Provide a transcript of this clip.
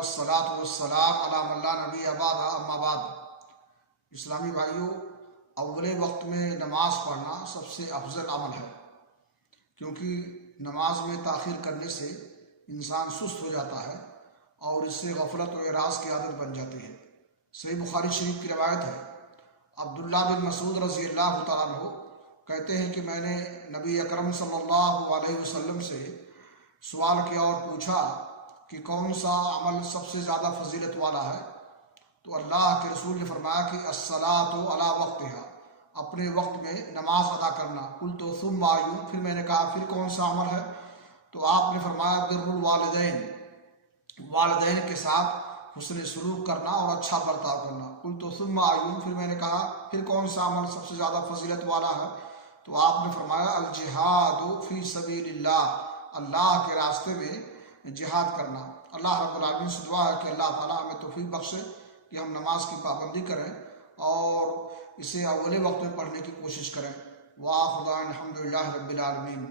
वस्सलातु वस्सलाम अला मन ला नबी बाद अम्मा बाद। इस्लामी भाइयों, अव्वले वक्त में नमाज पढ़ना सबसे अफजल अमल है, क्योंकि नमाज में ताख़ीर करने से इंसान सुस्त हो जाता है और इससे गफलत और एराज की आदत बन जाती है। सही बुखारी शरीफ की रवायत है, अब्दुल्ला बिन मसूद रज़ी अल्लाह तआला अन्हु कहते हैं कि मैंने नबी अकरम सल्लल्लाहु अलैहि वसल्लम से सवाल किया और पूछा कि कौन सा अमल सबसे ज़्यादा फजीलत वाला है। तो अल्लाह के रसूल ने फरमाया कि अस्सलातु अला वक्तिहा, अपने वक्त में नमाज अदा करना। कुल तो सुम्मा आयु, फिर मैंने कहा फिर कौन सा अमल है। तो आपने फरमाया बिर्रुल वालिदैन, वालिदैन के साथ हुस्न सलूक करना और अच्छा बर्ताव करना। कुल तो सुम्मा आयु, फिर मैंने कहा फिर कौन सा अमल सबसे ज़्यादा फजीलत वाला है। तो आपने फरमाया अल जिहादु फी सबीलिल्लाह, अल्लाह के रास्ते में जिहाद करना। अल्लाह रब्बुल आलमीन से दुआ है कि अल्लाह ताला हमें तौफीक बख्शे कि हम नमाज की पाबंदी करें और इसे अव्वले वक्त में पढ़ने की कोशिश करें। वाह खुदा अल्हम्दुलिल्लाह रब्बिल आलमीन।